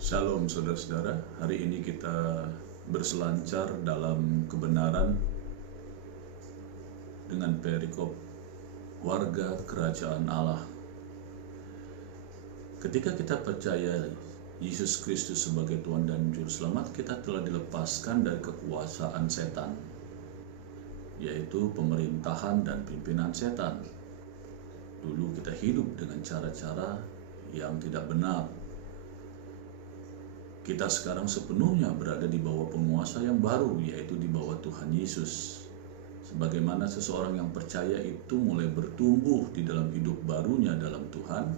Shalom saudara-saudara, hari ini kita berselancar dalam kebenaran dengan perikop warga kerajaan Allah. Ketika kita percaya Yesus Kristus sebagai Tuhan dan Juru Selamat, kita telah dilepaskan dari kekuasaan setan, yaitu pemerintahan dan pimpinan setan. Dulu kita hidup dengan cara-cara yang tidak benar. Kita sekarang sepenuhnya berada di bawah penguasa yang baru, yaitu di bawah Tuhan Yesus. Sebagaimana seseorang yang percaya itu mulai bertumbuh di dalam hidup barunya dalam Tuhan,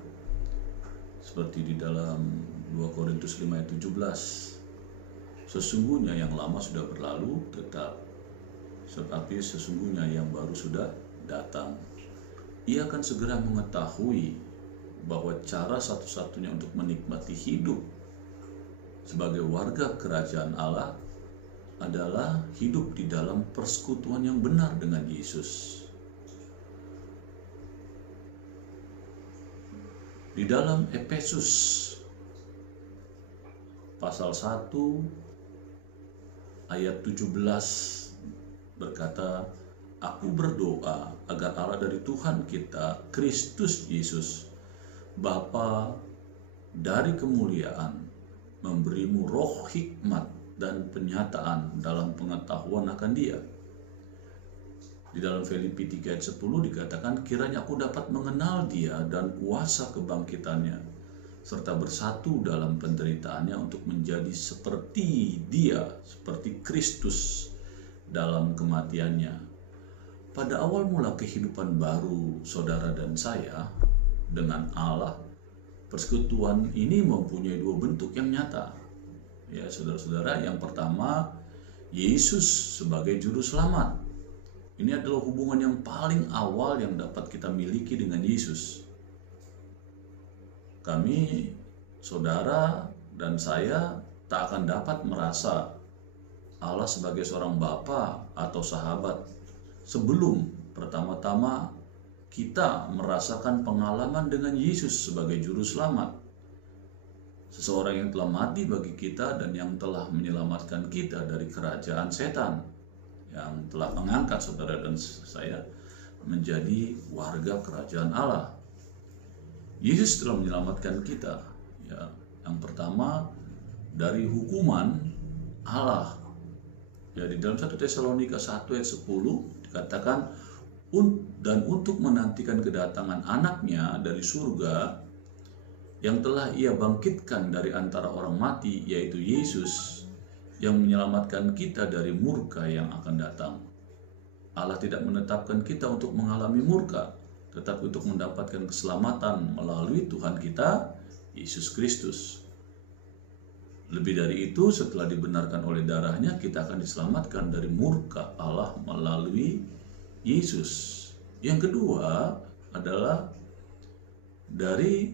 seperti di dalam 2 Korintus 5 ayat 17. Sesungguhnya yang lama sudah berlalu, tetapi sesungguhnya yang baru sudah datang. Ia akan segera mengetahui bahwa cara satu-satunya untuk menikmati hidup sebagai warga kerajaan Allah adalah hidup di dalam persekutuan yang benar dengan Yesus. Di dalam Efesus pasal 1 ayat 17 berkata, "Aku berdoa agar Allah dari Tuhan kita Kristus Yesus, Bapa dari kemuliaan, memberimu roh hikmat dan penyataan dalam pengetahuan akan Dia." Di dalam Filipi 3 ayat 10 dikatakan, "Kiranya aku dapat mengenal Dia dan kuasa kebangkitannya, serta bersatu dalam penderitaannya untuk menjadi seperti Dia, seperti Kristus dalam kematiannya." Pada awal mula kehidupan baru saudara dan saya dengan Allah, persekutuan ini mempunyai dua bentuk yang nyata. Ya, saudara-saudara, yang pertama, Yesus sebagai juru selamat. Ini adalah hubungan yang paling awal yang dapat kita miliki dengan Yesus. Kami, saudara dan saya, tak akan dapat merasa Allah sebagai seorang bapa atau sahabat sebelum pertama-tama kita merasakan pengalaman dengan Yesus sebagai juru selamat. Seseorang yang telah mati bagi kita dan yang telah menyelamatkan kita dari kerajaan setan, yang telah mengangkat saudara dan saya menjadi warga kerajaan Allah. Yesus telah menyelamatkan kita, ya, yang pertama dari hukuman Allah. Ya, di dalam 1 Tesalonika 1 ayat 10 dikatakan, "Dan untuk menantikan kedatangan anaknya dari surga yang telah ia bangkitkan dari antara orang mati, yaitu Yesus, yang menyelamatkan kita dari murka yang akan datang." Allah tidak menetapkan kita untuk mengalami murka, tetapi untuk mendapatkan keselamatan melalui Tuhan kita, Yesus Kristus. Lebih dari itu, setelah dibenarkan oleh darahnya, kita akan diselamatkan dari murka Allah melalui Yesus. Yang kedua adalah dari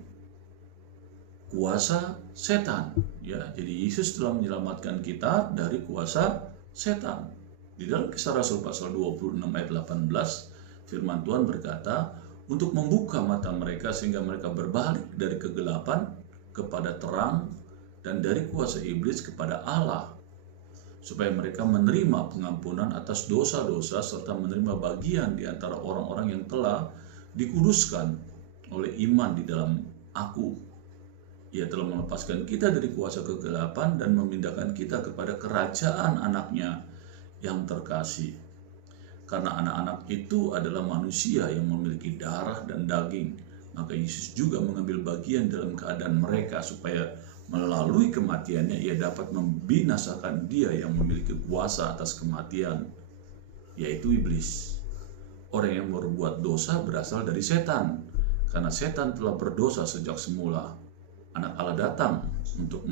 kuasa setan. Ya, jadi Yesus telah menyelamatkan kita dari kuasa setan. Di dalam Kisah Rasul pasal 26 ayat 18, firman Tuhan berkata, "Untuk membuka mata mereka sehingga mereka berbalik dari kegelapan kepada terang dan dari kuasa iblis kepada Allah, supaya mereka menerima pengampunan atas dosa-dosa serta menerima bagian di antara orang-orang yang telah dikuduskan oleh iman di dalam Aku. Ia telah melepaskan kita dari kuasa kegelapan dan memindahkan kita kepada kerajaan anaknya yang terkasih. Karena anak-anak itu adalah manusia yang memiliki darah dan daging, maka Yesus juga mengambil bagian dalam keadaan mereka supaya melalui kematiannya ia dapat membinasakan dia yang memiliki kuasa atas kematian, yaitu iblis. Orang yang berbuat dosa berasal dari setan, karena setan telah berdosa sejak semula. Anak Allah datang untuk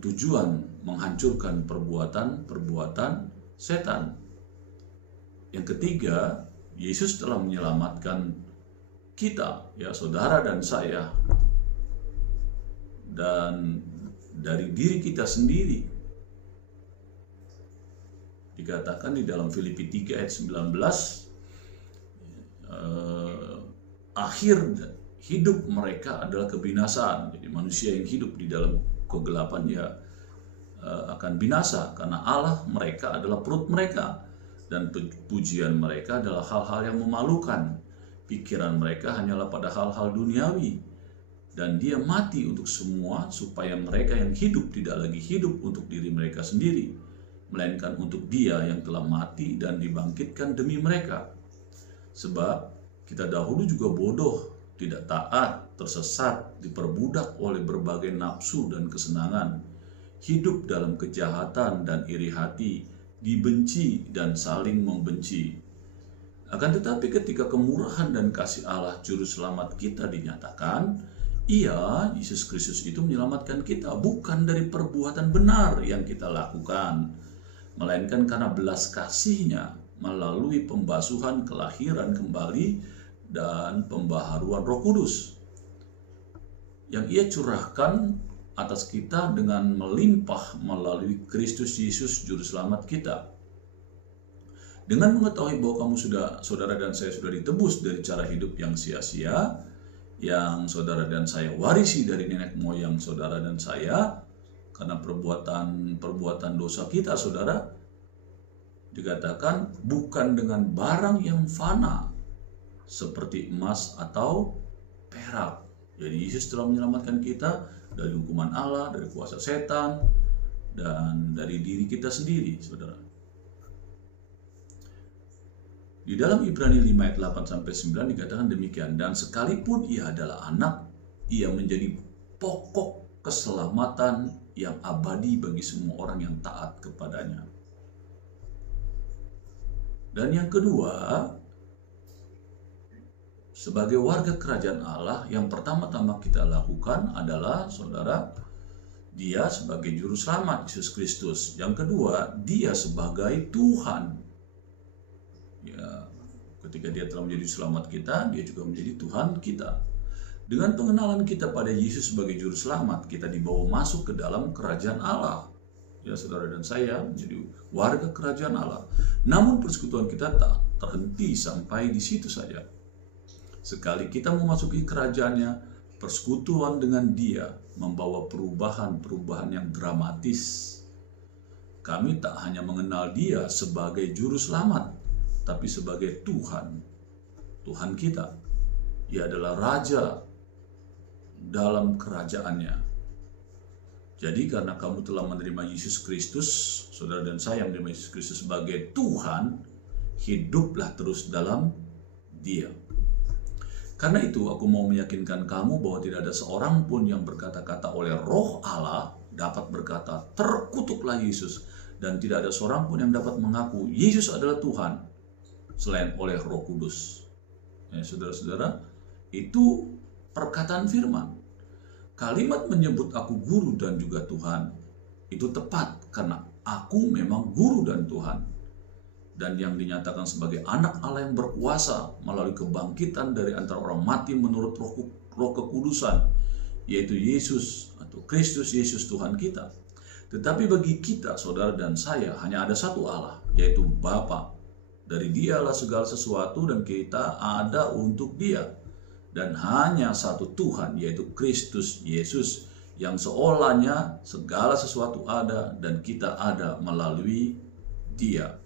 tujuan menghancurkan perbuatan setan. Yang ketiga, Yesus telah menyelamatkan kita, ya, saudara dan saya, dan dari diri kita sendiri. Dikatakan di dalam Filipi 3 ayat 19, akhir hidup mereka adalah kebinasaan. Jadi manusia yang hidup di dalam kegelapan ya akan binasa, karena Allah mereka adalah perut mereka, dan pujian mereka adalah hal-hal yang memalukan. Pikiran mereka hanyalah pada hal-hal duniawi, dan dia mati untuk semua, supaya mereka yang hidup tidak lagi hidup untuk diri mereka sendiri, melainkan untuk Dia yang telah mati dan dibangkitkan demi mereka. Sebab kita dahulu juga bodoh, tidak taat, tersesat, diperbudak oleh berbagai nafsu dan kesenangan, hidup dalam kejahatan dan iri hati, dibenci dan saling membenci. Akan tetapi ketika kemurahan dan kasih Allah Juru Selamat kita dinyatakan, Ia, Yesus Kristus itu menyelamatkan kita bukan dari perbuatan benar yang kita lakukan, melainkan karena belas kasih-Nya melalui pembasuhan kelahiran kembali dan pembaharuan Roh Kudus yang Ia curahkan atas kita dengan melimpah melalui Kristus Yesus Juru Selamat kita. Dengan mengetahui bahwa kamu saudara dan saya sudah ditebus dari cara hidup yang sia-sia, yang saudara dan saya warisi dari nenek moyang saudara dan saya, karena perbuatan dosa kita, saudara, dikatakan bukan dengan barang yang fana seperti emas atau perak. Jadi Yesus telah menyelamatkan kita dari hukuman Allah, dari kuasa setan, dan dari diri kita sendiri, saudara. Di dalam Ibrani 5 ayat 8-9 dikatakan demikian, dan sekalipun ia adalah anak, ia menjadi pokok keselamatan yang abadi bagi semua orang yang taat kepadanya. Dan yang kedua, sebagai warga kerajaan Allah, yang pertama-tama kita lakukan adalah, saudara, Dia sebagai Juru Selamat, Yesus Kristus. Yang kedua, Dia sebagai Tuhan. Ya, ketika Dia telah menjadi selamat kita, Dia juga menjadi Tuhan kita. Dengan pengenalan kita pada Yesus sebagai Juru Selamat, kita dibawa masuk ke dalam kerajaan Allah. Ya, saudara dan saya menjadi warga kerajaan Allah. Namun persekutuan kita tak terhenti sampai di situ saja. Sekali kita memasuki kerajaannya, persekutuan dengan Dia membawa perubahan-perubahan yang dramatis. Kami tak hanya mengenal Dia sebagai Juru Selamat, tapi sebagai Tuhan, Tuhan kita. Ia adalah Raja dalam kerajaannya. Jadi karena kamu telah menerima Yesus Kristus, saudara dan saya menerima Yesus Kristus sebagai Tuhan, hiduplah terus dalam Dia. Karena itu aku mau meyakinkan kamu bahwa tidak ada seorang pun yang berkata-kata oleh Roh Allah dapat berkata, terkutuklah Yesus. Dan tidak ada seorang pun yang dapat mengaku Yesus adalah Tuhan selain oleh Roh Kudus. Ya, saudara-saudara, itu perkataan firman. Kalimat menyebut aku guru dan juga Tuhan itu tepat karena aku memang guru dan Tuhan. Dan yang dinyatakan sebagai anak Allah yang berkuasa melalui kebangkitan dari antara orang mati menurut roh kekudusan, yaitu Yesus atau Kristus Yesus Tuhan kita. Tetapi bagi kita, saudara dan saya, hanya ada satu Allah, yaitu Bapa. Dari Dialah segala sesuatu dan kita ada untuk Dia. Dan hanya satu Tuhan, yaitu Kristus Yesus, yang seolahnya segala sesuatu ada dan kita ada melalui Dia.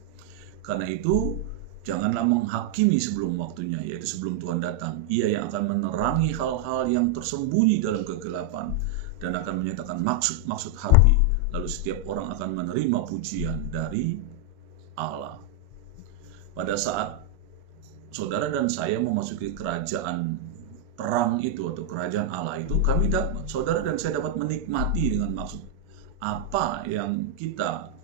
Karena itu, janganlah menghakimi sebelum waktunya, yaitu sebelum Tuhan datang. Ia yang akan menerangi hal-hal yang tersembunyi dalam kegelapan dan akan menyatakan maksud-maksud hati. Lalu setiap orang akan menerima pujian dari Allah. Pada saat saudara dan saya memasuki kerajaan terang itu atau kerajaan Allah itu, saudara dan saya dapat menikmati dengan maksud apa yang kita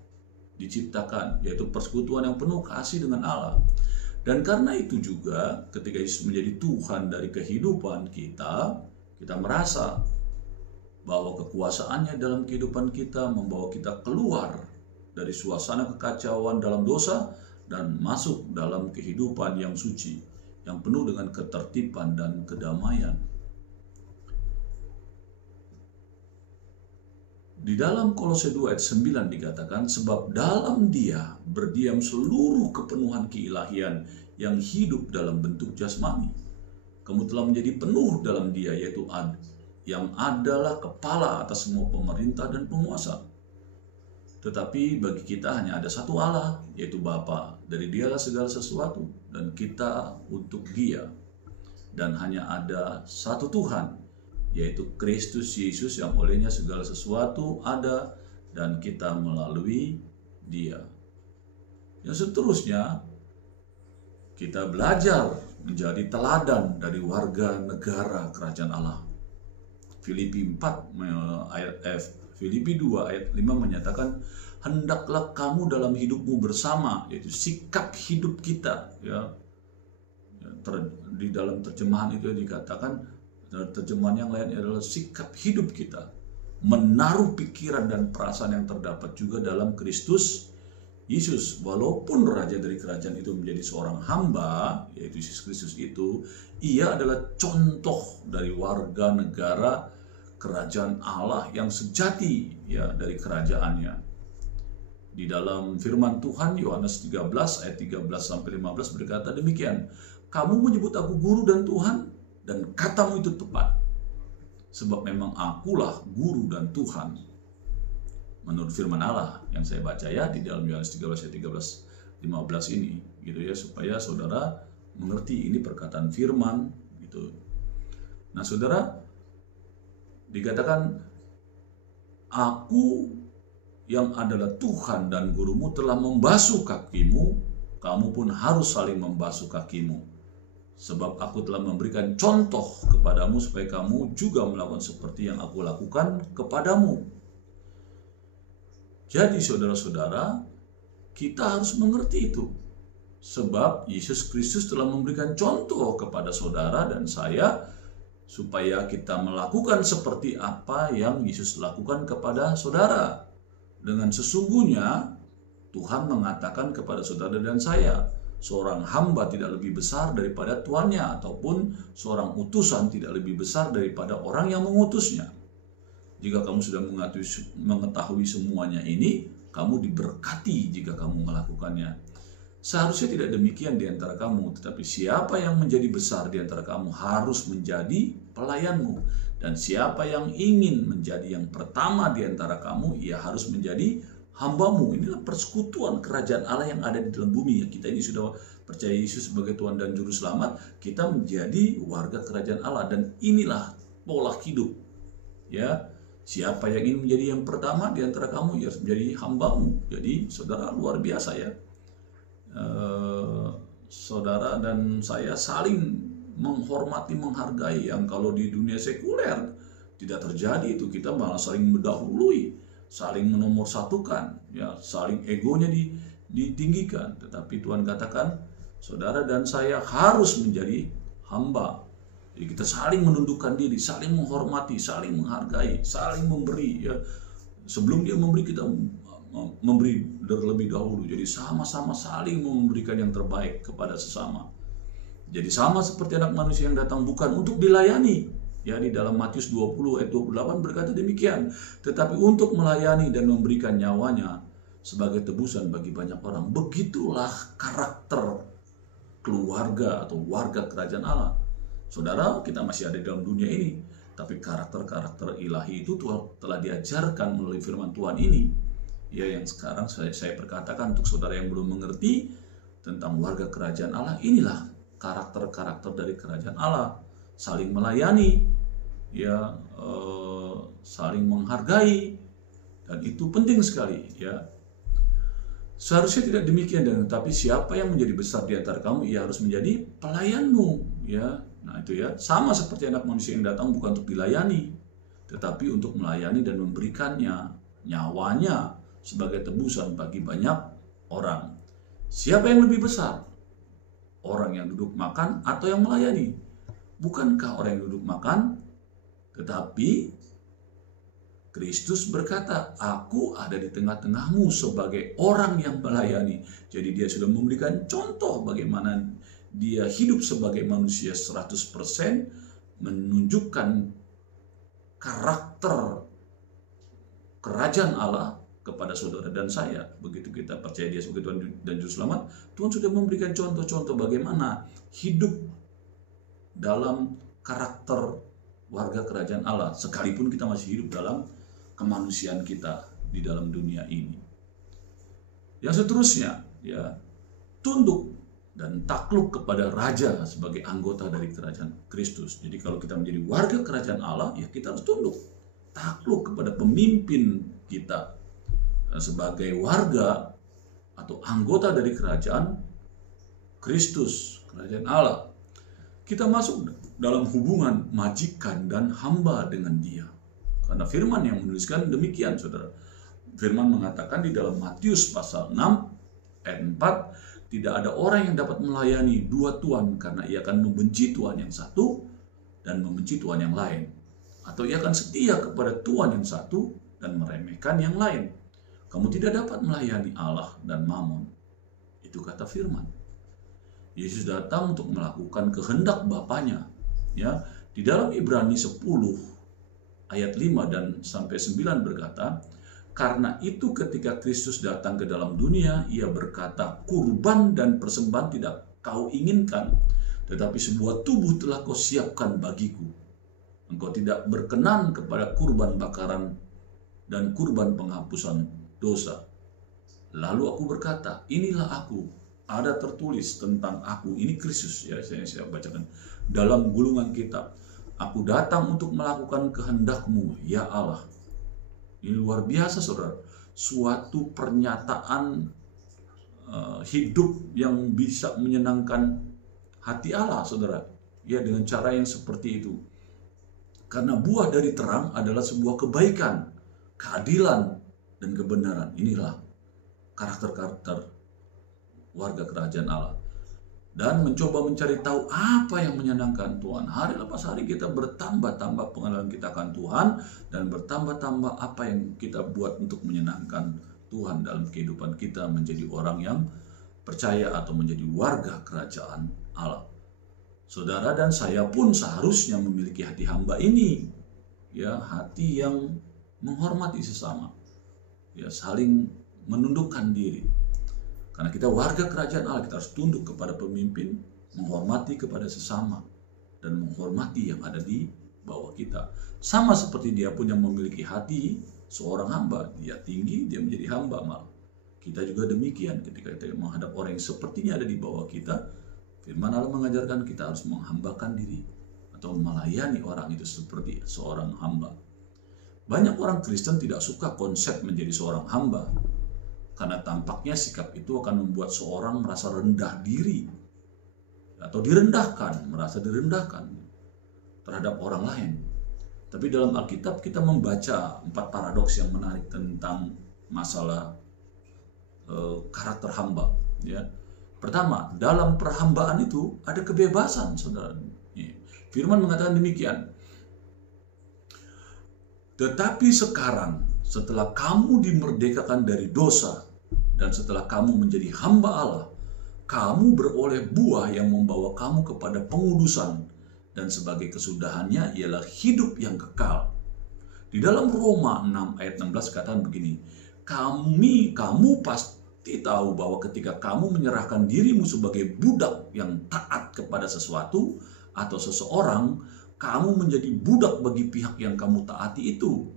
diciptakan, yaitu persekutuan yang penuh kasih dengan Allah. Dan karena itu juga ketika Yesus menjadi Tuhan dari kehidupan kita, kita merasa bahwa kekuasaannya dalam kehidupan kita membawa kita keluar dari suasana kekacauan dalam dosa dan masuk dalam kehidupan yang suci, yang penuh dengan ketertiban dan kedamaian. Di dalam Kolose 2 ayat 9 dikatakan, sebab dalam Dia berdiam seluruh kepenuhan keilahian yang hidup dalam bentuk jasmani. kamu telah menjadi penuh dalam Dia, yaitu yang adalah kepala atas semua pemerintah dan penguasa. Tetapi bagi kita hanya ada satu Allah, yaitu Bapa. Dari Dialah segala sesuatu, dan kita untuk Dia. Dan hanya ada satu Tuhan, yaitu Kristus Yesus, yang olehnya segala sesuatu ada, dan kita melalui Dia. Yang seterusnya, kita belajar menjadi teladan dari warga negara kerajaan Allah. Filipi 2 ayat 5 menyatakan, hendaklah kamu dalam hidupmu bersama, yaitu sikap hidup kita, ya. Di dalam terjemahan itu dikatakan, terjemahan yang lain adalah sikap hidup kita, menaruh pikiran dan perasaan yang terdapat juga dalam Kristus Yesus. Walaupun raja dari kerajaan itu menjadi seorang hamba, yaitu Yesus Kristus itu, ia adalah contoh dari warga negara kerajaan Allah yang sejati, ya, dari kerajaannya. Di dalam firman Tuhan Yohanes 13 ayat 13 sampai 15 berkata demikian, kamu menyebut aku guru dan Tuhan, dan katamu itu tepat, sebab memang akulah guru dan Tuhan. Menurut firman Allah yang saya baca, ya, di dalam Yohanes 13 ayat 13-15 ini, gitu ya, supaya saudara mengerti ini perkataan firman, gitu. Nah, saudara, dikatakan, aku yang adalah Tuhan dan gurumu telah membasuh kakimu, kamu pun harus saling membasuh kakimu. Sebab aku telah memberikan contoh kepadamu supaya kamu juga melakukan seperti yang aku lakukan kepadamu. Jadi saudara-saudara, kita harus mengerti itu. Sebab Yesus Kristus telah memberikan contoh kepada saudara dan saya, supaya kita melakukan seperti apa yang Yesus lakukan kepada saudara. Dengan sesungguhnya Tuhan mengatakan kepada saudara dan saya, seorang hamba tidak lebih besar daripada tuannya, ataupun seorang utusan tidak lebih besar daripada orang yang mengutusnya. Jika kamu sudah mengetahui semuanya ini, kamu diberkati jika kamu melakukannya. Seharusnya tidak demikian di antara kamu, tetapi siapa yang menjadi besar di antara kamu harus menjadi pelayanmu. Dan siapa yang ingin menjadi yang pertama di antara kamu, ia harus menjadi hambamu. Inilah persekutuan kerajaan Allah yang ada di dalam bumi. Ya, kita ini sudah percaya Yesus sebagai Tuhan dan Juru Selamat, kita menjadi warga kerajaan Allah, dan inilah pola hidup. Ya, siapa yang ingin menjadi yang pertama di antara kamu, ia harus menjadi hambamu. Jadi saudara, luar biasa, ya. Saudara dan saya saling menghormati, menghargai, yang kalau di dunia sekuler tidak terjadi itu. Kita malah saling mendahului, saling menomorsatukan, ya, saling egonya ditinggikan. Tetapi Tuhan katakan, saudara dan saya harus menjadi hamba. Jadi kita saling menundukkan diri, saling menghormati, saling menghargai, saling memberi, ya. Sebelum dia memberi, kita memberi terlebih dahulu. Jadi sama-sama saling memberikan yang terbaik kepada sesama. Jadi sama seperti anak manusia yang datang bukan untuk dilayani. Ya, di dalam Matius 20 ayat 28 berkata demikian. Tetapi untuk melayani dan memberikan nyawanya sebagai tebusan bagi banyak orang. Begitulah karakter keluarga atau warga kerajaan Allah. Saudara, kita masih ada dalam dunia ini, tapi karakter-karakter ilahi itu telah diajarkan melalui firman Tuhan ini. Ya, yang sekarang saya perkatakan untuk saudara yang belum mengerti tentang warga kerajaan Allah, inilah karakter-karakter dari kerajaan Allah. Saling melayani, ya, saling menghargai, dan itu penting sekali, ya. Seharusnya tidak demikian, dan tetapi siapa yang menjadi besar di antara kamu, ia harus menjadi pelayanmu, ya. Nah, itu, ya, sama seperti anak manusia yang datang bukan untuk dilayani, tetapi untuk melayani dan memberikannya nyawanya sebagai tebusan bagi banyak orang. Siapa yang lebih besar? Orang yang duduk makan atau yang melayani? Bukankah orang yang duduk makan? Tetapi Kristus berkata, aku ada di tengah-tengahmu sebagai orang yang melayani. Jadi dia sudah memberikan contoh bagaimana dia hidup sebagai manusia 100%, menunjukkan karakter kerajaan Allah kepada saudara dan saya. Begitu kita percaya dia sebagai Tuhan dan Juru Selamat, Tuhan sudah memberikan contoh-contoh bagaimana hidup dalam karakter warga kerajaan Allah, sekalipun kita masih hidup dalam kemanusiaan kita di dalam dunia ini. Yang seterusnya, ya, tunduk dan takluk kepada raja sebagai anggota dari kerajaan Kristus. Jadi kalau kita menjadi warga kerajaan Allah, ya kita harus tunduk, takluk kepada pemimpin kita sebagai warga atau anggota dari kerajaan Kristus, kerajaan Allah. Kita masuk dalam hubungan majikan dan hamba dengan Dia. Karena firman yang menuliskan demikian, saudara. Firman mengatakan di dalam Matius pasal 6 ayat 4, tidak ada orang yang dapat melayani dua tuan, karena ia akan membenci tuan yang satu dan membenci tuan yang lain. Atau ia akan setia kepada tuan yang satu dan meremehkan yang lain. Kamu tidak dapat melayani Allah dan Mammon. Itu kata firman. Yesus datang untuk melakukan kehendak Bapanya. Ya, di dalam Ibrani 10 ayat 5 dan sampai 9 berkata, karena itu ketika Kristus datang ke dalam dunia, ia berkata, kurban dan persembahan tidak kau inginkan, tetapi sebuah tubuh telah kau siapkan bagiku. Engkau tidak berkenan kepada kurban bakaran dan kurban penghapusan dosa. Lalu aku berkata, inilah aku, ada tertulis tentang aku, ini Kristus, ya saya bacakan dalam gulungan kitab. Aku datang untuk melakukan kehendak-Mu, ya Allah. Ini luar biasa, saudara. Suatu pernyataan hidup yang bisa menyenangkan hati Allah, saudara. Ya, dengan cara yang seperti itu. Karena buah dari terang adalah sebuah kebaikan, keadilan, dan kebenaran. Inilah karakter-karakter warga kerajaan Allah. Dan mencoba mencari tahu apa yang menyenangkan Tuhan. Hari lepas hari kita bertambah-tambah pengenalan kita akan Tuhan, dan bertambah-tambah apa yang kita buat untuk menyenangkan Tuhan dalam kehidupan kita menjadi orang yang percaya atau menjadi warga kerajaan Allah. Saudara dan saya pun seharusnya memiliki hati hamba ini, ya, hati yang menghormati sesama, ya, saling menundukkan diri. Karena kita warga kerajaan Allah, kita harus tunduk kepada pemimpin, menghormati kepada sesama, dan menghormati yang ada di bawah kita. Sama seperti dia pun yang memiliki hati seorang hamba, dia tinggi, dia menjadi hamba malah. Kita juga demikian ketika kita menghadap orang yang sepertinya ada di bawah kita. Firman Allah mengajarkan kita harus menghambakan diri atau melayani orang itu seperti seorang hamba. Banyak orang Kristen tidak suka konsep menjadi seorang hamba, karena tampaknya sikap itu akan membuat seorang merasa rendah diri atau direndahkan, merasa direndahkan terhadap orang lain. Tapi dalam Alkitab kita membaca 4 paradoks yang menarik tentang masalah karakter hamba. Ya. Pertama, dalam perhambaan itu ada kebebasan, saudara. Firman mengatakan demikian. Tetapi sekarang, setelah kamu dimerdekakan dari dosa dan setelah kamu menjadi hamba Allah, kamu beroleh buah yang membawa kamu kepada pengudusan, dan sebagai kesudahannya ialah hidup yang kekal. Di dalam Roma 6 ayat 16 katakan begini, kamu pasti tahu bahwa ketika kamu menyerahkan dirimu sebagai budak yang taat kepada sesuatu atau seseorang, kamu menjadi budak bagi pihak yang kamu taati itu,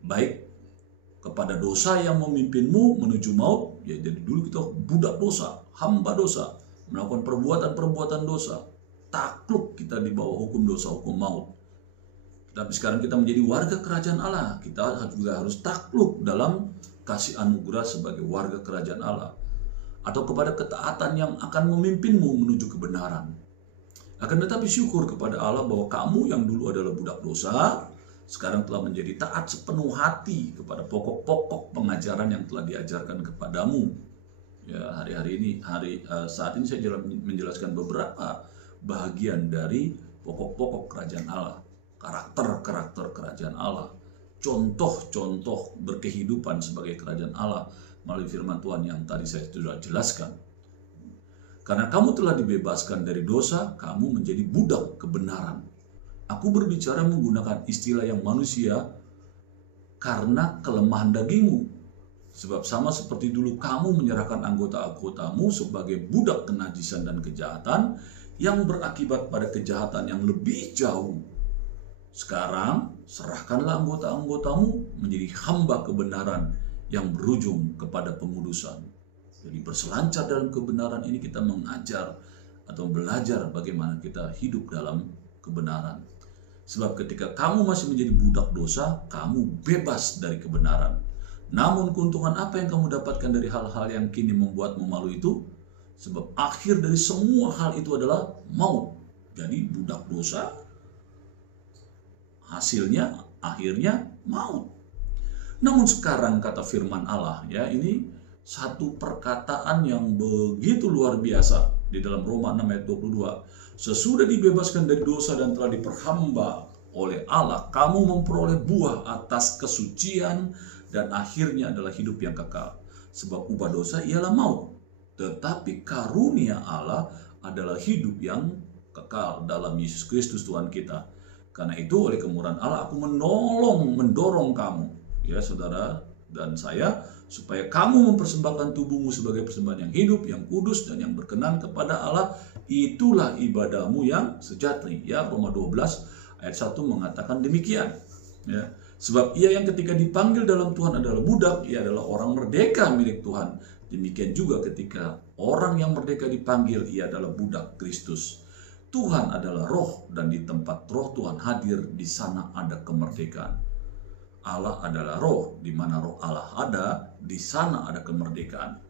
baik kepada dosa yang memimpinmu menuju maut, ya jadi dulu kita budak dosa, hamba dosa, melakukan perbuatan-perbuatan dosa, takluk kita di bawah hukum dosa, hukum maut. Tapi sekarang kita menjadi warga kerajaan Allah, kita juga harus takluk dalam kasih anugerah sebagai warga kerajaan Allah, atau kepada ketaatan yang akan memimpinmu menuju kebenaran. Akan tetapi syukur kepada Allah bahwa kamu yang dulu adalah budak dosa, sekarang telah menjadi taat sepenuh hati kepada pokok-pokok pengajaran yang telah diajarkan kepadamu. Ya, saat ini saya menjelaskan beberapa bagian dari pokok-pokok kerajaan Allah, karakter-karakter kerajaan Allah, contoh-contoh berkehidupan sebagai kerajaan Allah melalui firman Tuhan yang tadi saya sudah jelaskan. Karena kamu telah dibebaskan dari dosa, kamu menjadi budak kebenaran. Aku berbicara menggunakan istilah yang manusia karena kelemahan dagingmu. Sebab sama seperti dulu kamu menyerahkan anggota-anggotamu sebagai budak kenajisan dan kejahatan, yang berakibat pada kejahatan yang lebih jauh. Sekarang serahkanlah anggota-anggotamu menjadi hamba kebenaran yang berujung kepada pengudusan. Jadi berselancar dalam kebenaran ini kita mengajar atau belajar bagaimana kita hidup dalam kebenaran. Sebab ketika kamu masih menjadi budak dosa, kamu bebas dari kebenaran. Namun keuntungan apa yang kamu dapatkan dari hal-hal yang kini membuatmu malu itu? Sebab akhir dari semua hal itu adalah maut. Jadi budak dosa, hasilnya akhirnya maut. Namun sekarang kata firman Allah, ya, ini satu perkataan yang begitu luar biasa di dalam Roma 6 ayat 22. Sesudah dibebaskan dari dosa dan telah diperhamba oleh Allah, kamu memperoleh buah atas kesucian dan akhirnya adalah hidup yang kekal. Sebab upah dosa ialah maut, tetapi karunia Allah adalah hidup yang kekal dalam Yesus Kristus Tuhan kita. Karena itu oleh kemurahan Allah aku mendorong kamu, ya saudara dan saya, supaya kamu mempersembahkan tubuhmu sebagai persembahan yang hidup, yang kudus, dan yang berkenan kepada Allah. Itulah ibadahmu yang sejati. Ya, Roma 12 ayat 1 mengatakan demikian. Ya, sebab ia yang ketika dipanggil dalam Tuhan adalah budak, ia adalah orang merdeka milik Tuhan. Demikian juga ketika orang yang merdeka dipanggil, ia adalah budak Kristus. Tuhan adalah roh, dan di tempat roh Tuhan hadir, di sana ada kemerdekaan. Allah adalah roh, di mana roh Allah ada, di sana ada kemerdekaan.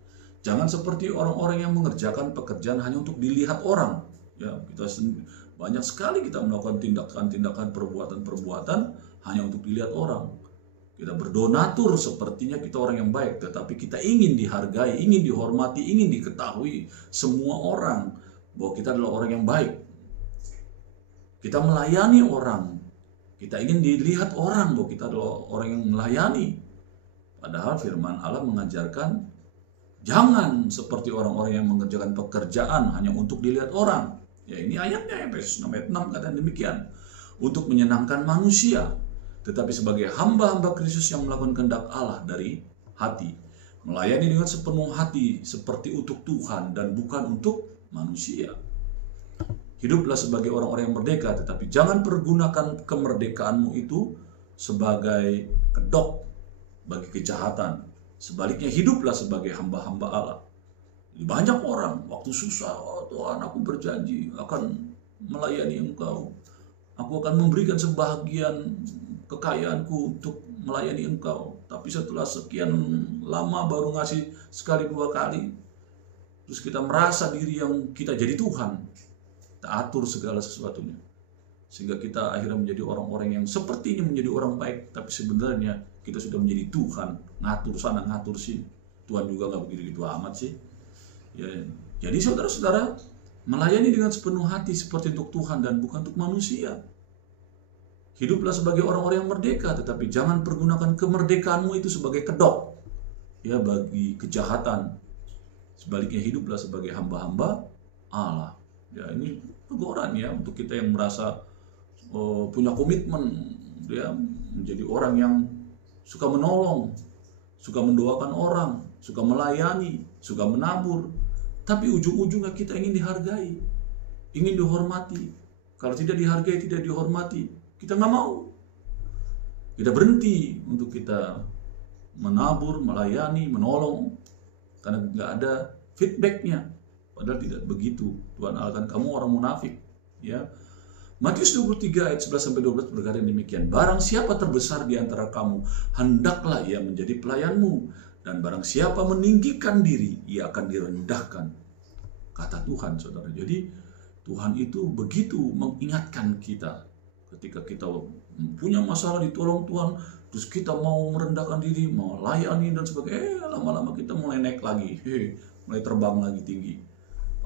Jangan seperti orang-orang yang mengerjakan pekerjaan hanya untuk dilihat orang. Ya, banyak sekali kita melakukan tindakan-tindakan, perbuatan-perbuatan hanya untuk dilihat orang. Kita berdonatur sepertinya kita orang yang baik, tetapi kita ingin dihargai, ingin dihormati, ingin diketahui semua orang bahwa kita adalah orang yang baik. Kita melayani orang, kita ingin dilihat orang bahwa kita adalah orang yang melayani. Padahal firman Allah mengajarkan jangan seperti orang-orang yang mengerjakan pekerjaan hanya untuk dilihat orang. Ya, ini ayatnya, Efesus 6 ayat 6 kata demikian. Untuk menyenangkan manusia, tetapi sebagai hamba-hamba Kristus yang melakukan kehendak Allah dari hati. Melayani dengan sepenuh hati seperti untuk Tuhan dan bukan untuk manusia. Hiduplah sebagai orang-orang yang merdeka, tetapi jangan pergunakan kemerdekaanmu itu sebagai kedok bagi kejahatan. Sebaliknya hiduplah sebagai hamba-hamba Allah. Jadi banyak orang waktu susah, oh Tuhan aku berjanji akan melayani Engkau. Aku akan memberikan sebahagian kekayaanku untuk melayani Engkau. Tapi setelah sekian lama baru ngasih sekali dua kali. Terus kita merasa diri yang kita jadi Tuhan. Kita atur segala sesuatunya. Sehingga kita akhirnya menjadi orang-orang yang sepertinya menjadi orang baik. Tapi sebenarnya kita sudah menjadi Tuhan. Ngatur sana, ngatur sini. Tuhan juga gak begitu-gitu amat sih. Ya, jadi saudara-saudara, melayani dengan sepenuh hati seperti untuk Tuhan dan bukan untuk manusia. Hiduplah sebagai orang-orang yang merdeka, tetapi jangan pergunakan kemerdekaanmu itu sebagai kedok ya bagi kejahatan. Sebaliknya hiduplah sebagai hamba-hamba Allah. Ya, ini teguran ya untuk kita yang merasa punya komitmen ya menjadi orang yang suka menolong, suka mendoakan orang, suka melayani, suka menabur. Tapi ujung-ujungnya kita ingin dihargai, ingin dihormati. Kalau tidak dihargai, tidak dihormati, kita nggak mau. Kita berhenti untuk kita menabur, melayani, menolong, karena nggak ada feedbacknya. Padahal tidak begitu. Tuhan Allah kan kamu orang munafik. Ya. Matius 23 ayat 11-12 berkata demikian. Barang siapa terbesar di antara kamu, hendaklah ia menjadi pelayanmu. Dan barang siapa meninggikan diri, ia akan direndahkan. Kata Tuhan, saudara. Jadi Tuhan itu begitu mengingatkan kita. Ketika kita punya masalah ditolong Tuhan, terus kita mau merendahkan diri, mau layani dan sebagainya, lama-lama kita mulai naik lagi, mulai terbang lagi tinggi.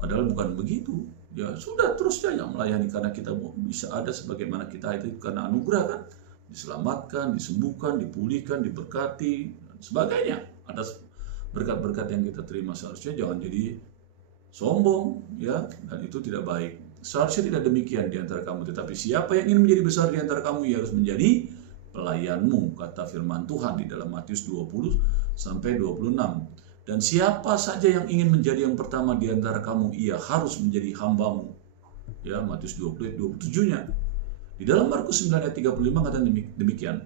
Padahal bukan begitu. Ya sudah terus saja melayani karena kita bisa ada sebagaimana kita itu karena anugerah kan, diselamatkan, disembuhkan, dipulihkan, diberkati dan sebagainya. Ada berkat-berkat yang kita terima, seharusnya jangan jadi sombong ya, dan itu tidak baik. Seharusnya tidak demikian di antara kamu, tetapi siapa yang ingin menjadi besar di antara kamu, ia harus menjadi pelayanmu, kata firman Tuhan di dalam Matius 20-26. Dan siapa saja yang ingin menjadi yang pertama di antara kamu, ia harus menjadi hambamu. Ya, Matius 20 ayat 27-nya. Di dalam Markus 9 ayat 35 kata demikian.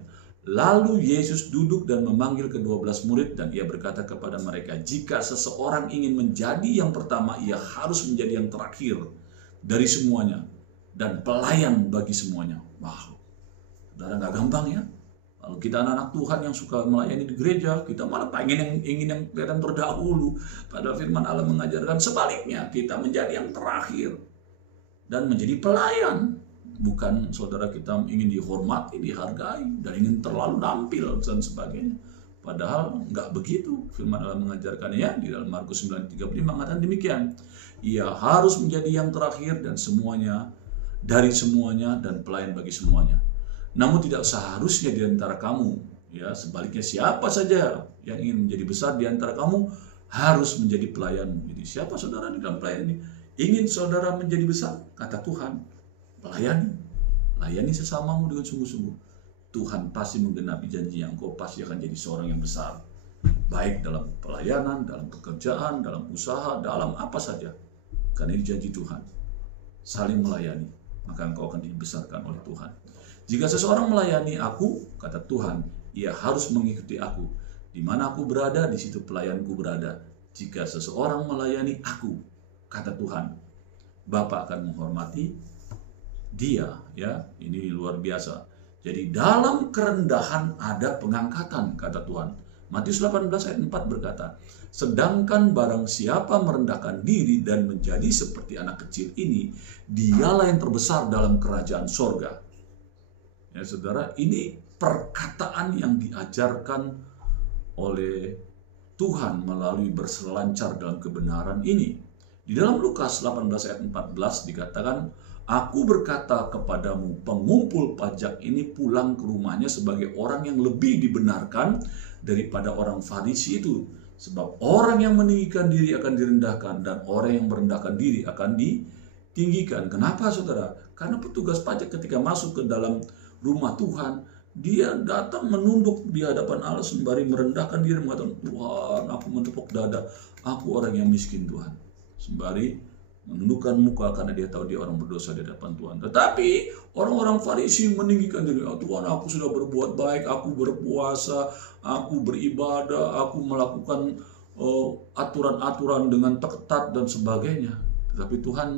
Lalu Yesus duduk dan memanggil ke-12 murid dan ia berkata kepada mereka, jika seseorang ingin menjadi yang pertama, ia harus menjadi yang terakhir dari semuanya dan pelayan bagi semuanya. Wow, saudara, nggak gampang ya. Kalau kita anak-anak Tuhan yang suka melayani di gereja, kita malah ingin yang kelihatan terdahulu. Padahal firman Allah mengajarkan sebaliknya, kita menjadi yang terakhir dan menjadi pelayan. Bukan saudara kita ingin dihormati, dihargai, dan ingin terlalu tampil dan sebagainya. Padahal nggak begitu. Firman Allah mengajarkannya di dalam Markus 9:35 mengatakan demikian. Ia harus menjadi yang terakhir dan semuanya, dari semuanya dan pelayan bagi semuanya. Namun tidak seharusnya di antara kamu, ya sebaliknya siapa saja yang ingin menjadi besar di antara kamu harus menjadi pelayan. Jadi siapa saudara di dalam pelayan ini? Ingin saudara menjadi besar? Kata Tuhan, layani sesamamu dengan sungguh-sungguh. Tuhan pasti menggenapi janjinya, engkau pasti akan jadi seorang yang besar. Baik dalam pelayanan, dalam pekerjaan, dalam usaha, dalam apa saja. Karena ini janji Tuhan. Saling melayani, maka engkau akan dibesarkan oleh Tuhan. Jika seseorang melayani aku, kata Tuhan, ia harus mengikuti aku. Di mana aku berada, di situ pelayanku berada. Jika seseorang melayani aku, kata Tuhan, Bapa akan menghormati dia, ya, ini luar biasa. Jadi dalam kerendahan ada pengangkatan, kata Tuhan. Matius 18 ayat 4 berkata, sedangkan barang siapa merendahkan diri dan menjadi seperti anak kecil ini, dialah yang terbesar dalam kerajaan sorga. Ya saudara, ini perkataan yang diajarkan oleh Tuhan melalui berselancar dalam kebenaran ini. Di dalam Lukas 18 ayat 14 dikatakan, aku berkata kepadamu, pengumpul pajak ini pulang ke rumahnya sebagai orang yang lebih dibenarkan daripada orang Farisi itu. Sebab orang yang meninggikan diri akan direndahkan dan orang yang merendahkan diri akan ditinggikan. Kenapa saudara? Karena petugas pajak ketika masuk ke dalam rumah Tuhan, dia datang menunduk di hadapan Allah sembari merendahkan diri, mengatakan, Tuhan, aku menepuk dada, aku orang yang miskin Tuhan. Sembari menundukkan muka karena dia tahu dia orang berdosa di hadapan Tuhan. Tetapi orang-orang Farisi meninggikan diri, Tuhan, aku sudah berbuat baik, aku berpuasa, aku beribadah, aku melakukan aturan-aturan dengan ketat dan sebagainya. Tetapi Tuhan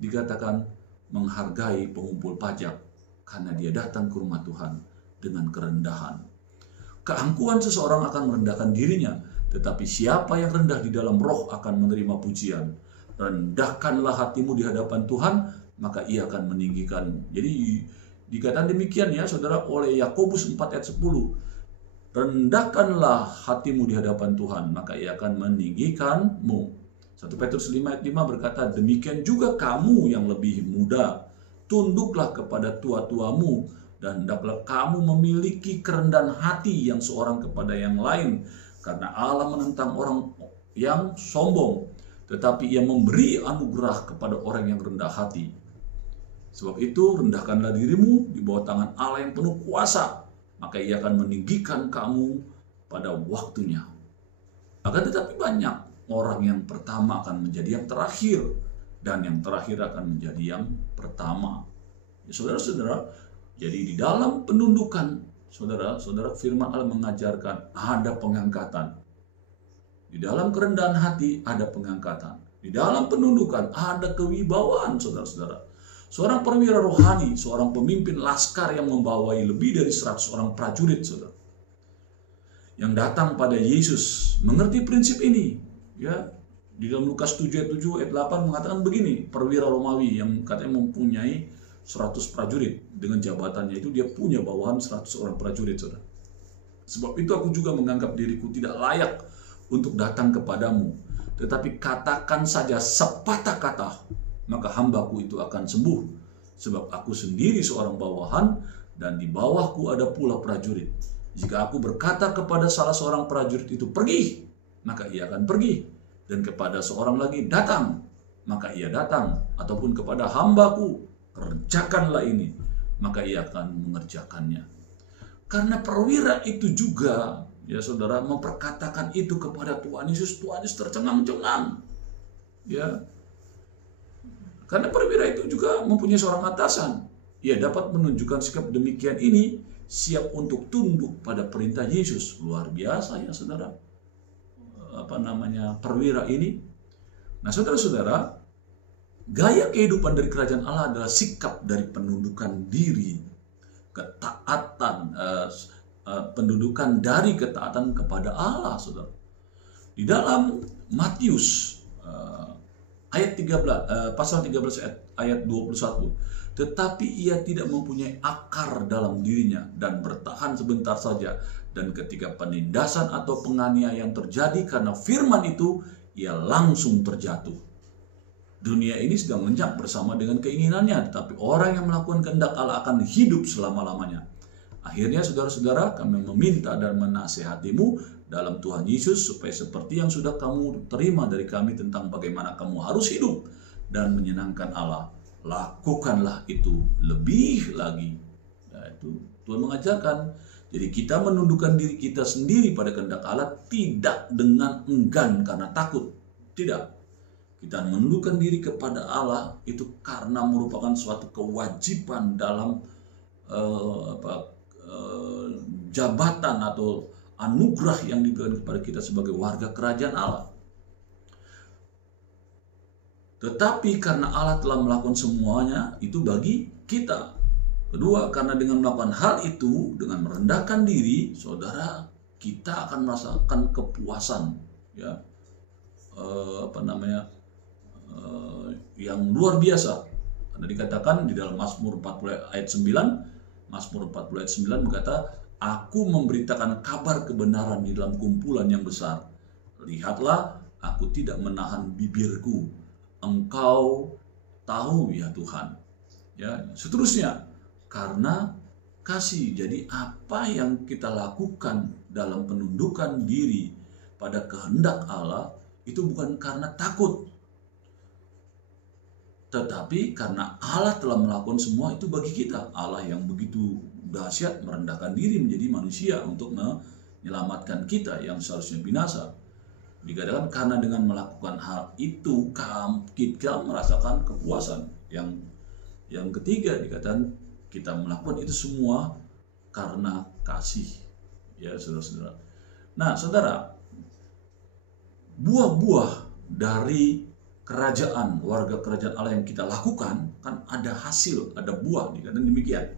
dikatakan menghargai pengumpul pajak karena dia datang ke rumah Tuhan dengan kerendahan. Keangkuhan seseorang akan merendahkan dirinya, tetapi siapa yang rendah di dalam roh akan menerima pujian. Rendahkanlah hatimu di hadapan Tuhan, maka ia akan meninggikan. Jadi dikatakan demikian ya saudara oleh Yakobus 4 ayat 10. Rendahkanlah hatimu di hadapan Tuhan, maka ia akan meninggikanmu. 1 Petrus 5 ayat 5 berkata, demikian juga kamu yang lebih muda, tunduklah kepada tua-tuamu, dan hendaklah kamu memiliki kerendahan hati yang seorang kepada yang lain, karena Allah menentang orang yang sombong, tetapi ia memberi anugerah kepada orang yang rendah hati. Sebab itu rendahkanlah dirimu di bawah tangan Allah yang penuh kuasa, maka ia akan meninggikan kamu pada waktunya. Akan tetapi banyak orang yang pertama akan menjadi yang terakhir, dan yang terakhir akan menjadi yang pertama. Ya, saudara-saudara, jadi di dalam penundukan, saudara-saudara, firman Allah mengajarkan ada pengangkatan. Di dalam kerendahan hati ada pengangkatan. Di dalam penundukan ada kewibawaan, saudara-saudara. Seorang perwira rohani, seorang pemimpin laskar yang membawai lebih dari 100 orang prajurit, saudara, yang datang pada Yesus mengerti prinsip ini. Ya, di dalam Lukas 7 ayat 8 mengatakan begini, perwira Romawi yang katanya mempunyai 100 prajurit, dengan jabatannya itu dia punya bawahan 100 orang prajurit, saudara. Sebab itu aku juga menganggap diriku tidak layak untuk datang kepadamu, tetapi katakan saja sepatah kata, maka hambaku itu akan sembuh. Sebab aku sendiri seorang bawahan, dan di bawahku ada pula prajurit. Jika aku berkata kepada salah seorang prajurit itu pergi, maka ia akan pergi, dan kepada seorang lagi datang, maka ia datang, ataupun kepada hambaku kerjakanlah ini, maka ia akan mengerjakannya. Karena perwira itu juga, ya saudara, memperkatakan itu kepada Tuhan Yesus. Tuhan Yesus tercengang-cengang. Ya. Karena perwira itu juga mempunyai seorang atasan. Ia dapat menunjukkan sikap demikian ini, siap untuk tunduk pada perintah Yesus. Luar biasa ya saudara. Perwira ini. Nah saudara-saudara, gaya kehidupan dari kerajaan Allah adalah sikap dari penundukan diri, ketaatan, pendudukan dari ketaatan kepada Allah, saudara. Di dalam Matius ayat 13, pasal 13 ayat 21, tetapi ia tidak mempunyai akar dalam dirinya dan bertahan sebentar saja, dan ketika penindasan atau penganiayaan terjadi karena firman itu, ia langsung terjatuh. Dunia ini sedang lenyap bersama dengan keinginannya, tetapi orang yang melakukan kehendak Allah akan hidup selama-lamanya. Akhirnya saudara-saudara, kami meminta dan menasihatimu dalam Tuhan Yesus supaya seperti yang sudah kamu terima dari kami tentang bagaimana kamu harus hidup dan menyenangkan Allah, lakukanlah itu lebih lagi. Nah, itu Tuhan mengajarkan. Jadi kita menundukkan diri kita sendiri pada kehendak Allah, tidak dengan enggan karena takut. Tidak. Kita menundukkan diri kepada Allah itu karena merupakan suatu kewajiban dalam jabatan atau anugerah yang diberikan kepada kita sebagai warga kerajaan Allah. Tetapi karena Allah telah melakukan semuanya itu bagi kita. Kedua, karena dengan melakukan hal itu, dengan merendahkan diri, saudara, kita akan merasakan kepuasan, ya, yang luar biasa. Karena dikatakan di dalam Mazmur 40 ayat 9, Mazmur 40 ayat 9 berkata, aku memberitakan kabar kebenaran di dalam kumpulan yang besar. Lihatlah, aku tidak menahan bibirku. Engkau tahu ya Tuhan. Ya, seterusnya, karena kasih. Jadi apa yang kita lakukan dalam penundukan diri pada kehendak Allah itu bukan karena takut, tetapi karena Allah telah melakukan semua itu bagi kita. Allah yang begitu dahsyat merendahkan diri menjadi manusia untuk menyelamatkan kita yang seharusnya binasa. Dikatakan karena dengan melakukan hal itu kita merasakan kepuasan. Yang ketiga dikatakan kita melakukan itu semua karena kasih. Ya saudara-saudara. Nah saudara, buah-buah dari kerajaan, warga kerajaan Allah yang kita lakukan, kan ada hasil, ada buah, dikatakan demikian.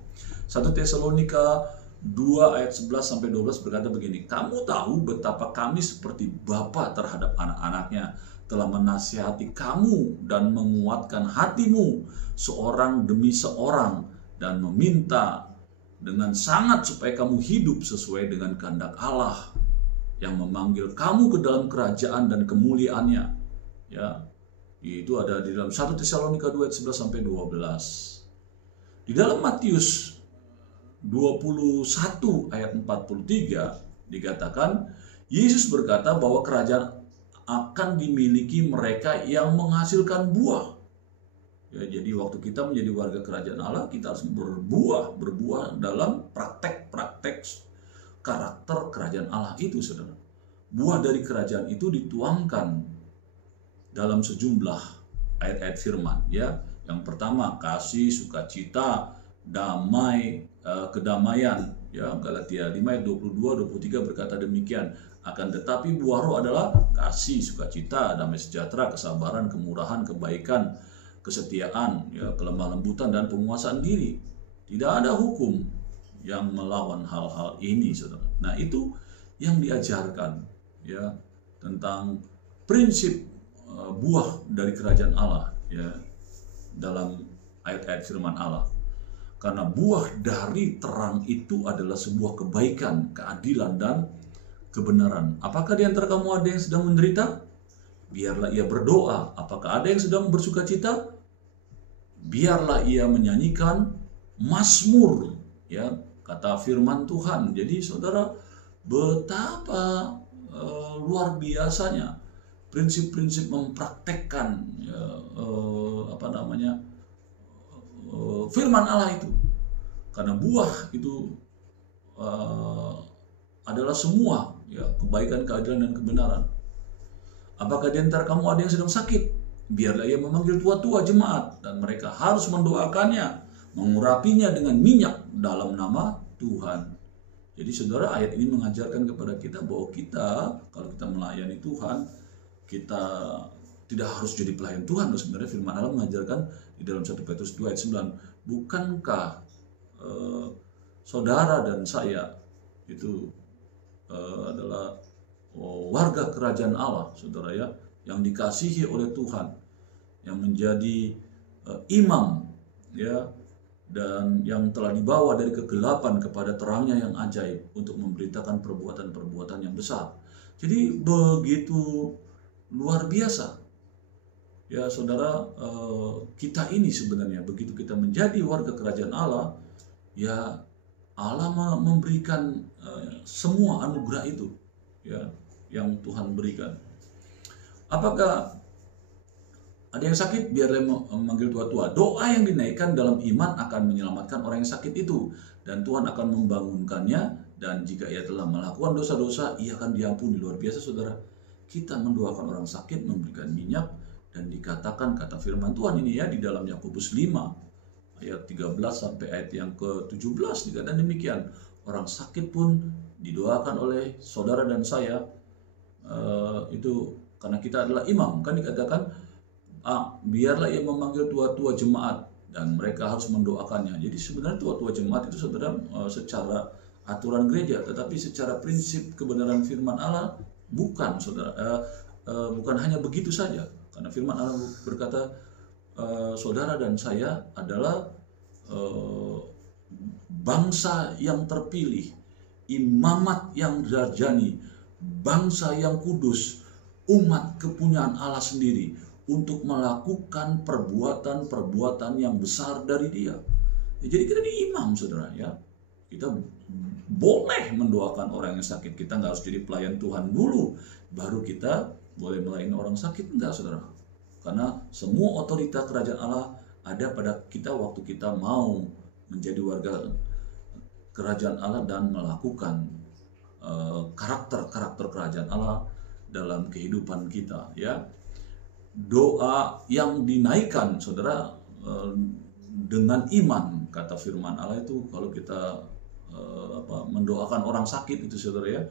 1 Tesalonika 2 ayat 11-12 berkata begini, kamu tahu betapa kami seperti bapa terhadap anak-anaknya, telah menasihati kamu dan menguatkan hatimu seorang demi seorang, dan meminta dengan sangat supaya kamu hidup sesuai dengan kehendak Allah yang memanggil kamu ke dalam kerajaan dan kemuliaannya. Ya, itu ada di dalam 1 Tesalonika 2 ayat 11-12. Di dalam Matius 21 ayat 43 dikatakan, Yesus berkata bahwa kerajaan akan dimiliki mereka yang menghasilkan buah. Ya, jadi waktu kita menjadi warga kerajaan Allah, kita harus berbuah dalam praktek-praktek karakter kerajaan Allah itu, saudara. Buah dari kerajaan itu dituangkan dalam sejumlah ayat-ayat firman, ya. Yang pertama, kasih, sukacita, damai, kedamaian, ya. Galatia 5 ayat 22-23 berkata demikian. Akan tetapi buah roh adalah kasih, sukacita, damai sejahtera, kesabaran, kemurahan, kebaikan, kesetiaan, ya, kelemah lembutan, dan penguasaan diri. Tidak ada hukum yang melawan hal-hal ini, saudara. Nah, itu yang diajarkan, ya, tentang prinsip buah dari kerajaan Allah, ya, dalam ayat-ayat firman Allah. Karena buah dari terang itu adalah sebuah kebaikan, keadilan, dan kebenaran. Apakah di antara kamu ada yang sedang menderita? Biarlah ia berdoa. Apakah ada yang sedang bersuka cita? Biarlah ia menyanyikan mazmur, ya, kata firman Tuhan. Jadi saudara, betapa luar biasanya prinsip-prinsip mempraktekkan, ya, firman Allah itu. Karena buah itu adalah semua, ya, kebaikan, keadilan, dan kebenaran. Apakah di antara kamu ada yang sedang sakit? biarlah ia memanggil tua-tua jemaat dan mereka harus mendoakannya, mengurapinya dengan minyak dalam nama Tuhan. Jadi saudara, ayat ini mengajarkan kepada kita bahwa kita, kalau kita melayani Tuhan, kita tidak harus jadi pelayan Tuhan. Sebenarnya firman Allah mengajarkan di dalam 1 Petrus 2 ayat 9, bukankah saudara dan saya itu adalah warga kerajaan Allah, saudara ya, yang dikasihi oleh Tuhan, yang menjadi imam ya, dan yang telah dibawa dari kegelapan kepada terangnya yang ajaib untuk memberitakan perbuatan-perbuatan yang besar. Jadi begitu luar biasa ya saudara, kita ini sebenarnya begitu kita menjadi warga kerajaan Allah, ya Allah memberikan semua anugerah itu ya yang Tuhan berikan. Apakah ada yang sakit? Biarlah memanggil tua-tua. Doa yang dinaikkan dalam iman akan menyelamatkan orang yang sakit itu, dan Tuhan akan membangunkannya, dan jika ia telah melakukan dosa-dosa, ia akan diampuni. Luar biasa saudara. Kita mendoakan orang sakit, memberikan minyak, dan dikatakan kata firman Tuhan ini ya di dalam Yakobus 5 ayat 13 sampai ayat yang ke-17 dikatakan demikian. Orang sakit pun didoakan oleh saudara dan saya, itu karena kita adalah imam, kan dikatakan biarlah ia memanggil tua-tua jemaat dan mereka harus mendoakannya. Jadi sebenarnya tua-tua jemaat itu saudara secara aturan gereja, tetapi secara prinsip kebenaran firman Allah bukan saudara, bukan hanya begitu saja. Karena firman Allah berkata saudara dan saya adalah bangsa yang terpilih, imamat yang darjani, bangsa yang kudus, umat kepunyaan Allah sendiri, untuk melakukan perbuatan-perbuatan yang besar dari Dia. Ya, jadi kita di imam saudara ya. Kita boleh mendoakan orang yang sakit. Kita nggak harus jadi pelayan Tuhan dulu baru kita boleh melayani orang sakit, enggak saudara. Karena semua otoritas kerajaan Allah ada pada kita waktu kita mau menjadi warga kerajaan Allah dan melakukan karakter-karakter kerajaan Allah dalam kehidupan kita ya. Doa yang dinaikkan saudara dengan iman, kata firman Allah itu kalau kita mendoakan orang sakit itu saudara ya,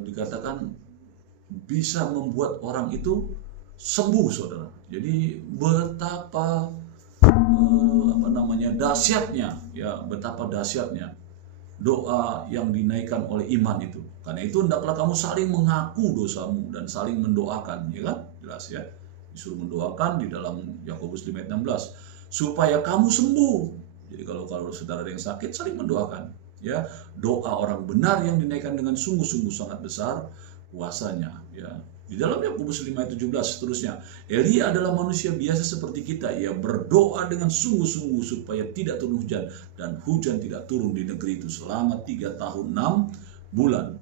dikatakan bisa membuat orang itu sembuh saudara. Jadi betapa dahsyatnya ya, betapa dahsyatnya doa yang dinaikkan oleh iman itu. Karena itu hendaklah kamu saling mengaku dosamu dan saling mendoakan, ya kan? Jelas ya. Disuruh mendoakan di dalam Yakobus 5 ayat 16 supaya kamu sembuh. Jadi kalau saudara ada yang sakit, saling mendoakan ya. Doa orang benar yang dinaikkan dengan sungguh-sungguh sangat besar kuasanya ya. Di dalam Yakobus 5 ayat 17 seterusnya, Elia adalah manusia biasa seperti kita. Ia berdoa dengan sungguh-sungguh supaya tidak turun hujan, dan hujan tidak turun di negeri itu selama 3 tahun 6 bulan.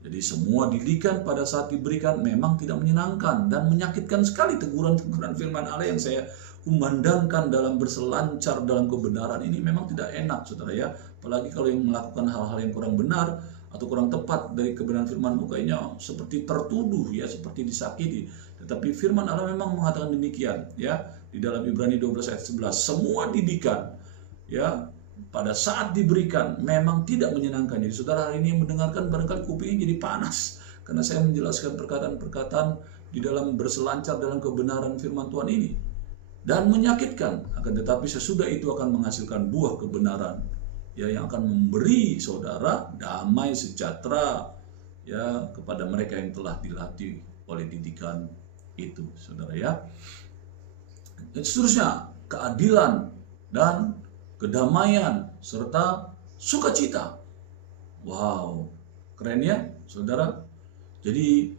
Jadi semua didikan pada saat diberikan memang tidak menyenangkan dan menyakitkan sekali. Teguran-teguran firman Allah yang saya kumandangkan dalam berselancar dalam kebenaran ini memang tidak enak saudara ya. Apalagi kalau yang melakukan hal-hal yang kurang benar atau kurang tepat dari kebenaran firman, kayaknya seperti tertuduh ya, seperti disakiti. Tetapi firman Allah memang mengatakan demikian ya. Di dalam Ibrani 12 ayat 11, semua didikan ya pada saat diberikan memang tidak menyenangkan. Jadi saudara hari ini yang mendengarkan barangkali kupingnya jadi panas karena saya menjelaskan perkataan-perkataan di dalam berselancar dalam kebenaran firman Tuhan ini, dan menyakitkan. Akan tetapi sesudah itu akan menghasilkan buah kebenaran ya, yang akan memberi saudara damai sejahtera ya kepada mereka yang telah dilatih oleh didikan itu saudara ya. Dan seterusnya keadilan dan kedamaian serta sukacita. Wow, keren ya saudara. Jadi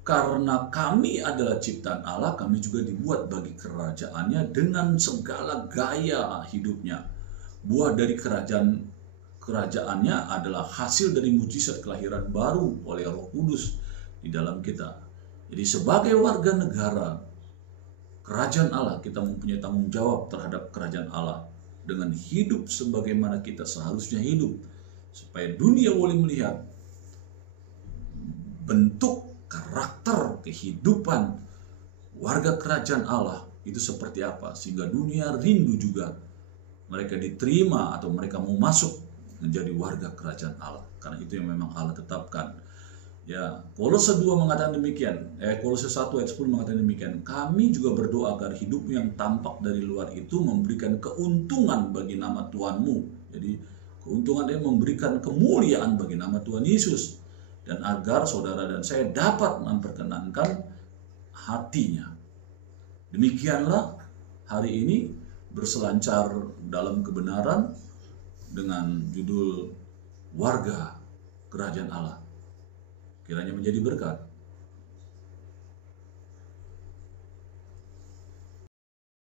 karena kami adalah ciptaan Allah, kami juga dibuat bagi kerajaannya dengan segala gaya hidupnya. Buah dari kerajaannya adalah hasil dari mujizat kelahiran baru oleh Roh Kudus di dalam kita. Jadi sebagai warga negara kerajaan Allah, kita mempunyai tanggung jawab terhadap kerajaan Allah dengan hidup sebagaimana kita seharusnya hidup, supaya dunia boleh melihat bentuk karakter kehidupan warga kerajaan Allah itu seperti apa, sehingga dunia rindu juga mereka diterima atau mereka mau masuk menjadi warga kerajaan Allah, karena itu yang memang Allah tetapkan. Ya, Kolose 2 mengatakan demikian. Kolose 1 ayat 10 mengatakan demikian. Kami juga berdoa agar hidup yang tampak dari luar itu memberikan keuntungan bagi nama Tuhanmu. Jadi keuntungan yang memberikan kemuliaan bagi nama Tuhan Yesus, dan agar saudara dan saya dapat memperkenankan hatinya. Demikianlah hari ini berselancar dalam kebenaran dengan judul warga kerajaan Allah. Kiranya menjadi berkat